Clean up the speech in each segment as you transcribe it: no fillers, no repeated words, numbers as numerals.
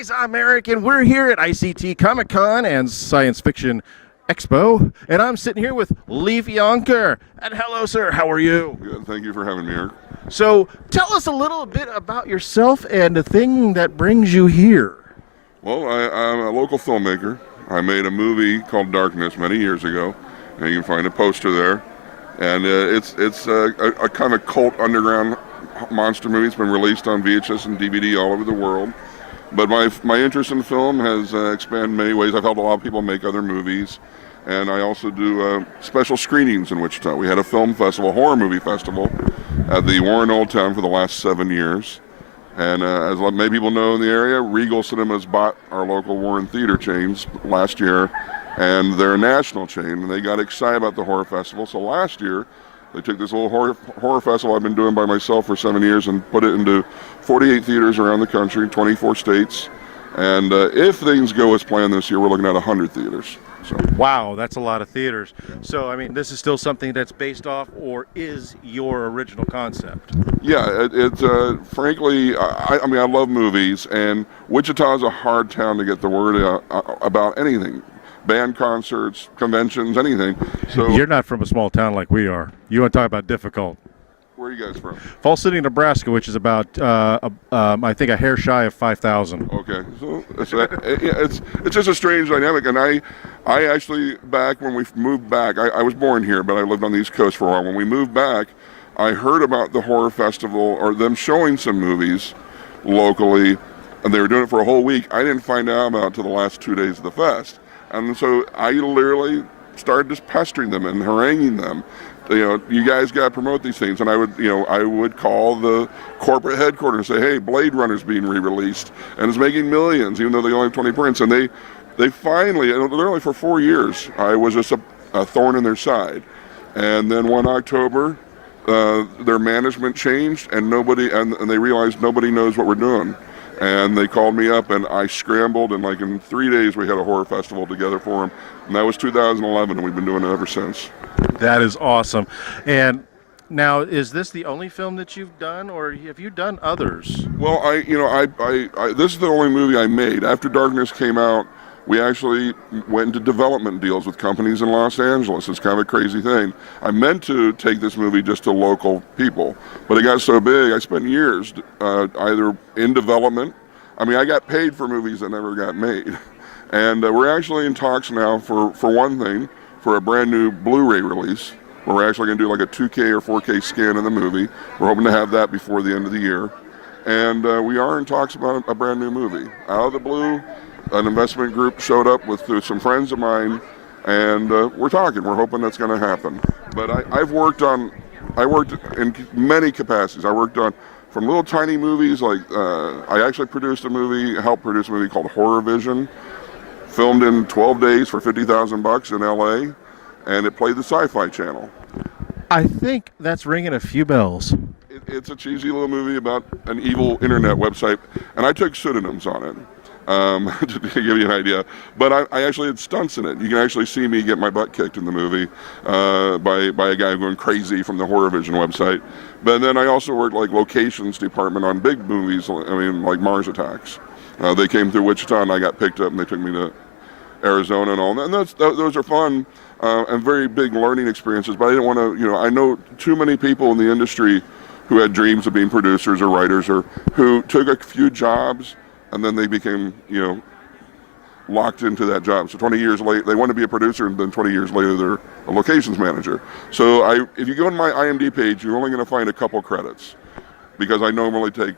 guys, I'm Eric, and we're here at ICT Comic Con and Science Fiction Expo, and I'm sitting here with Leif Jonker. And hello, sir. How are you? Good. Thank you for having me, Eric. So, tell us a little bit about yourself and the thing that brings you here. Well, I'm a local filmmaker. I made a movie called Darkness many years ago, and you can find a poster there. And it's a kind of cult underground monster movie. It's been released on VHS and DVD all over the world. But my interest in film has expanded in many ways. I've helped a lot of people make other movies, and I also do special screenings in Wichita. We had a film festival, horror movie festival, at the Warren Old Town for the last 7 years. And as many people know in the area, Regal Cinemas bought our local Warren Theater chains last year, and they're a national chain, and they got excited about the horror festival. So last year, they took this little horror festival I've been doing by myself for 7 years and put it into 48 theaters around the country, 24 states. And if things go as planned this year, we're looking at 100 theaters. So. Wow, that's a lot of theaters. So, I mean, this is still something that's based off or is your original concept? Yeah, frankly, I mean, I love movies, and Wichita is a hard town to get the word out about anything. Band concerts, conventions, anything. So you're not from a small town like we are. You want to talk about difficult? Where are you guys from? Falls City, Nebraska, which is about, I think, a hair shy of 5,000. Okay, so it's just a strange dynamic. And I actually, back when we moved back, I was born here, but I lived on the East Coast for a while. When we moved back, I heard about the horror festival or them showing some movies locally, and they were doing it for a whole week. I didn't find out about it until the last 2 days of the fest. And so I literally started just pestering them and haranguing them. You know, you guys got to promote these things. And I would call the corporate headquarters and say, hey, Blade Runner's being re-released and it's making millions, even though they only have 20 prints. And they finally, literally for 4 years, I was just a thorn in their side. And then one October, their management changed and they realized nobody knows what we're doing. And they called me up, and I scrambled, and like in 3 days, we had a horror festival together for them. And that was 2011, and we've been doing it ever since. That is awesome. And now, is this the only film that you've done, or have you done others? Well, this is the only movie I made. After Darkness came out, we actually went into development deals with companies in Los Angeles. It's kind of a crazy thing. I meant to take this movie just to local people, but it got so big, I spent years either in development. I mean, I got paid for movies that never got made. And we're actually in talks now for one thing, for a brand new Blu-ray release, where we're actually going to do like a 2K or 4K scan of the movie. We're hoping to have that before the end of the year. And we are in talks about a brand new movie. Out of the blue, an investment group showed up with some friends of mine, and we're talking. We're hoping that's going to happen. But I worked in many capacities. I worked on from little tiny movies, like I actually helped produce a movie called Horror Vision, filmed in 12 days for $50,000 in LA, and it played the Sci-Fi Channel. I think that's ringing a few bells. It's a cheesy little movie about an evil internet website, and I took pseudonyms on it. To give you an idea, but I actually had stunts in it. You can actually see me get my butt kicked in the movie by a guy going crazy from the Horror Vision website. But then I also worked like locations department on big movies. I mean, like Mars Attacks. They came through Wichita, and I got picked up, and they took me to Arizona and all that. And those are fun and very big learning experiences. But I didn't want to, I know too many people in the industry who had dreams of being producers or writers, or who took a few jobs and then they became, locked into that job. So 20 years later, they want to be a producer, and then 20 years later, they're a locations manager. So if you go on my IMDb page, you're only going to find a couple credits, because I normally take,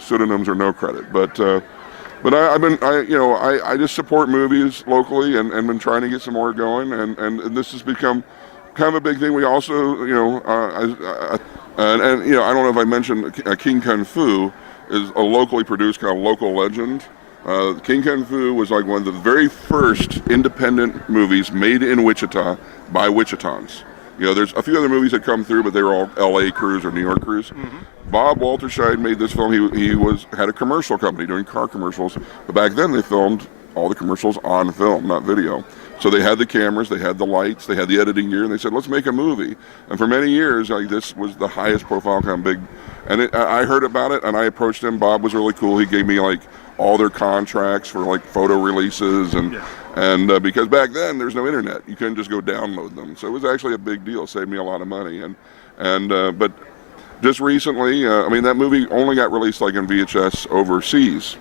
pseudonyms or no credit. But I just support movies locally and been trying to get some more going, and this has become kind of a big thing. We also, I don't know if I mentioned King Kung Fu is a locally produced kind of local legend. King Kung Fu was like one of the very first independent movies made in Wichita by Wichitans. There's a few other movies that come through, but they were all LA crews or New York crews. Mm-hmm. Bob Walterscheid made this film. He had a commercial company doing car commercials, but back then they filmed all the commercials on film, not video. So they had the cameras, they had the lights, they had the editing gear, and they said, let's make a movie. And for many years, this was the highest profile kind of big. And I heard about it, and I approached him. Bob was really cool. He gave me like all their contracts for like photo releases and because back then there's no internet, you couldn't just go download them. So it was actually a big deal, saved me a lot of money. But just recently, I mean, that movie only got released like in VHS overseas.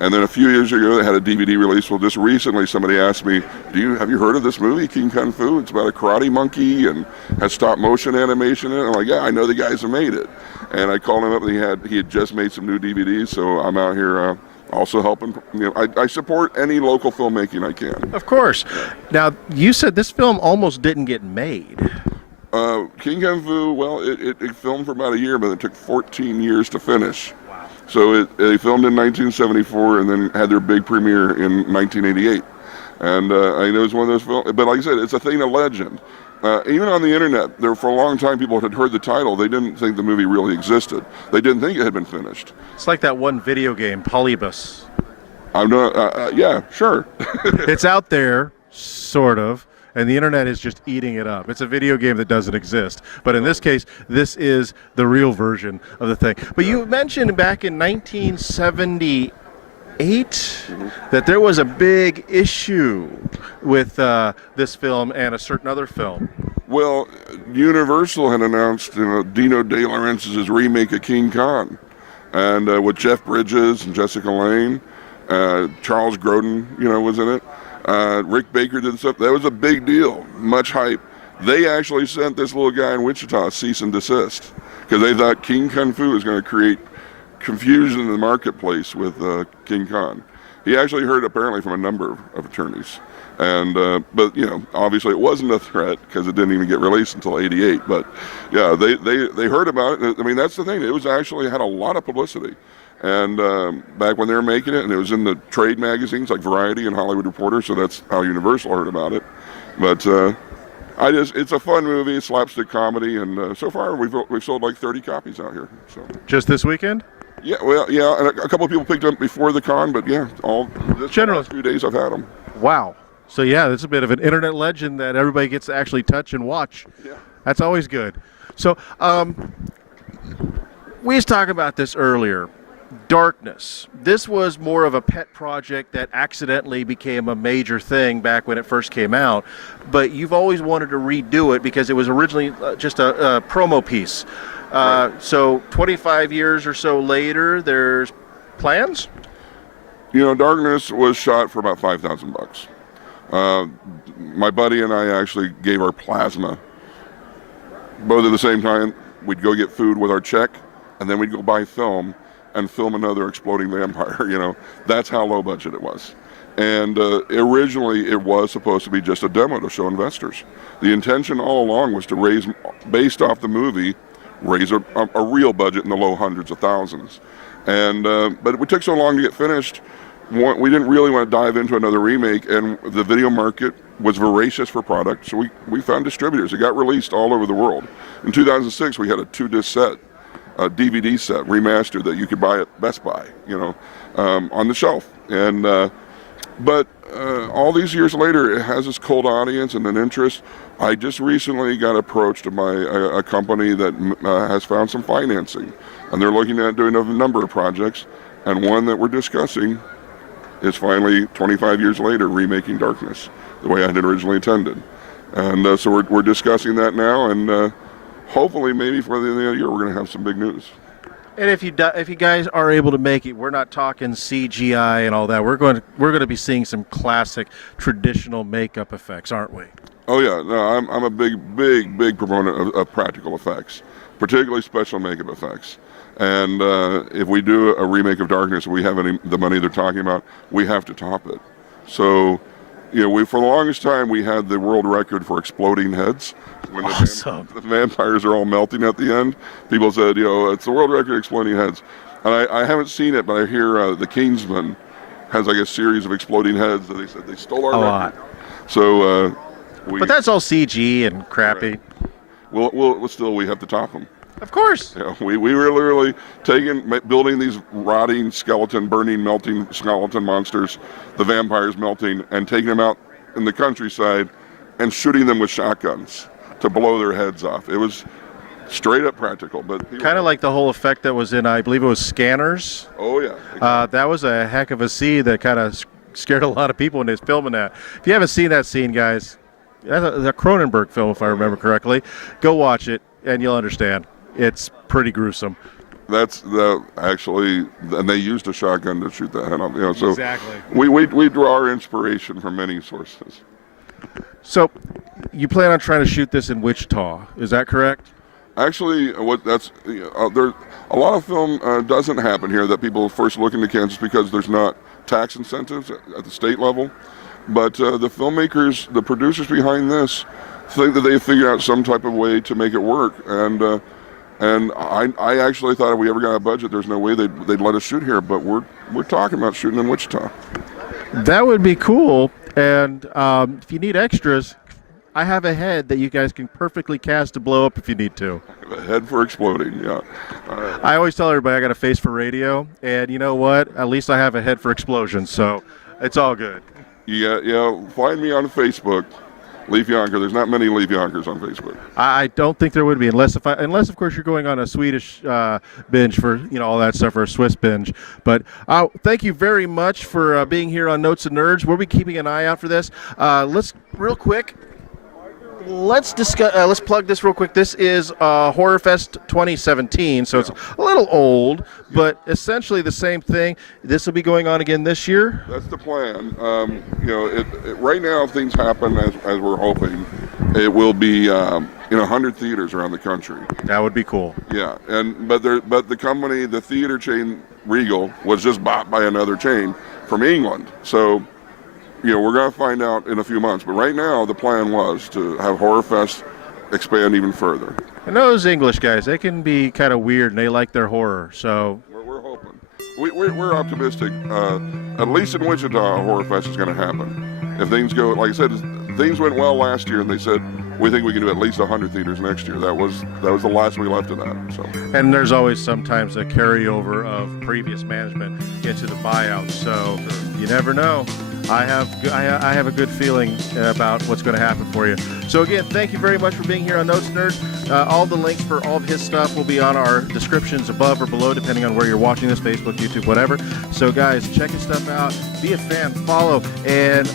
And then a few years ago, they had a DVD release. Well, just recently, somebody asked me, have you heard of this movie, King Kung Fu? It's about a karate monkey and has stop motion animation in it. I'm like, yeah, I know the guys who made it. And I called him up, and he had just made some new DVDs. So I'm out here also helping. You know, I support any local filmmaking I can. Of course. Now, you said this film almost didn't get made. King Kung Fu, well, it filmed for about a year, but it took 14 years to finish. So they filmed in 1974 and then had their big premiere in 1988. And I know it's one of those films, but like I said, it's a thing of legend. Even on the internet, for a long time, people had heard the title. They didn't think the movie really existed. They didn't think it had been finished. It's like that one video game, Polybus. I'm not, yeah, sure. It's out there, sort of. And the internet is just eating it up. It's a video game that doesn't exist. But in this case, this is the real version of the thing. But you mentioned back in 1978 that there was a big issue with this film and a certain other film. Well, Universal had announced Dino De Laurentiis' remake of King Kong. And with Jeff Bridges and Jessica Lange, Charles Grodin, was in it. Rick Baker did stuff. That was a big deal, much hype. They actually sent this little guy in Wichita cease and desist because they thought King Kung Fu was going to create confusion in the marketplace with King Kong. He actually heard apparently from a number of attorneys. But obviously it wasn't a threat because it didn't even get released until '88. But yeah, they heard about it. I mean, that's the thing. It was actually had a lot of publicity. And back when they were making it, and it was in the trade magazines like Variety and Hollywood Reporter, so that's how Universal heard about it. But it's a fun movie, slapstick comedy, and so far we've sold like 30 copies out here. So just this weekend? Yeah, well, yeah, and a couple of people picked them up before the con, but yeah, the last few days I've had them. Wow. So yeah, it's a bit of an internet legend that everybody gets to actually touch and watch. Yeah. That's always good. So we was talking about this earlier. Darkness. This was more of a pet project that accidentally became a major thing back when it first came out, but you've always wanted to redo it because it was originally just a promo piece. Right. So 25 years or so later, there's plans? Darkness was shot for about $5,000. My buddy and I actually gave our plasma both at the same time. We'd go get food with our check, and then we'd go buy film and film another exploding vampire. That's how low budget it was. And originally it was supposed to be just a demo to show investors. The intention all along was to based off the movie, raise a real budget in the low hundreds of thousands. And but it took so long to get finished. We didn't really want to dive into another remake, and the video market was voracious for product, so we found distributors. It got released all over the world. In 2006, we had a 2-disc set, a DVD set, remastered, that you could buy at Best Buy, on the shelf. And but all these years later, it has this cold audience and an interest. I just recently got approached by a company that has found some financing, and they're looking at doing a number of projects, and one that we're discussing is finally 25 years later remaking Darkness the way I had originally intended. And so we're discussing that now, and hopefully maybe for the end of the year we're going to have some big news. And if you guys are able to make it, we're not talking CGI and all that. We're going to be seeing some classic traditional makeup effects, aren't we? Oh yeah, no, I'm a big proponent of practical effects, particularly special makeup effects. And if we do a remake of Darkness, we have the money they're talking about, we have to top it. So, for the longest time we had the world record for exploding heads. When awesome. The vampires are all melting at the end. People said, it's the world record exploding heads. And I haven't seen it, but I hear the Kingsman has like a series of exploding heads that they said they stole our record. Lot. So, but that's all CG and crappy. Right. We'll still we have to top them. Of course. We were literally building these rotting burning, melting skeleton monsters, the vampires melting, and taking them out in the countryside and shooting them with shotguns to blow their heads off. It was straight up practical. But Kind of like the whole effect that was in, I believe it was Scanners. Oh yeah. That was a heck of a scene that kind of scared a lot of people when they was filming that. If you haven't seen that scene, guys, that's a Cronenberg film, if I remember correctly. Go watch it, and you'll understand. It's pretty gruesome. That's actually, and they used a shotgun to shoot that head off. So Exactly. We draw our inspiration from many sources. So, you plan on trying to shoot this in Wichita? Is that correct? Actually, there a lot of film doesn't happen here that people first look into Kansas because there's not tax incentives at the state level. But the filmmakers, the producers behind this, think that they figured out some type of way to make it work. And I actually thought if we ever got a budget, there's no way they'd let us shoot here. But we're talking about shooting in Wichita. That would be cool. And if you need extras, I have a head that you guys can perfectly cast to blow up if you need to. A head for exploding, yeah. I always tell everybody I got a face for radio, and you know what? At least I have a head for explosions, so it's all good. Yeah. Find me on Facebook, Leif Jonker. There's not many Leif Jonkers on Facebook. I don't think there would be, unless of course you're going on a Swedish binge for all that stuff, or a Swiss binge. But thank you very much for being here on Notes and Nerds. We'll be keeping an eye out for this. Let's discuss. Let's plug this real quick. This is Horror Fest 2017, so it's a little old, but essentially the same thing. This will be going on again this year. That's the plan. Right now, if things happen as we're hoping, it will be in 100 theaters around the country. That would be cool. Yeah, but the company, the theater chain Regal, was just bought by another chain from England. So, we're going to find out in a few months. But right now, the plan was to have Horror Fest expand even further. And those English guys, they can be kind of weird, and they like their horror. So we're hoping. We're optimistic. At least in Wichita, Horror Fest is going to happen. If things go, like I said, things went well last year, and they said we think we can do at least 100 theaters next year. That was the last we left of that. So. And there's always sometimes a carryover of previous management into the buyout. So you never know. I have a good feeling about what's going to happen for you. So again, thank you very much for being here on Notes Nerds. All the links for all of his stuff will be on our descriptions above or below, depending on where you're watching this, Facebook, YouTube, whatever. So guys, check his stuff out. Be a fan, follow, and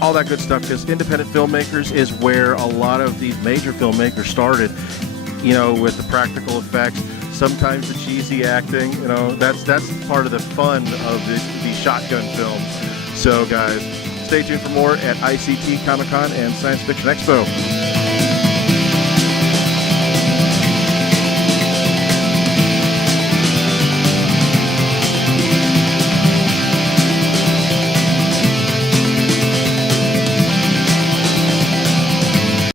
all that good stuff, because independent filmmakers is where a lot of these major filmmakers started, with the practical effects, sometimes the cheesy acting, that's part of the fun of the shotgun films. So guys, stay tuned for more at ICT Comic Con and Science Fiction Expo.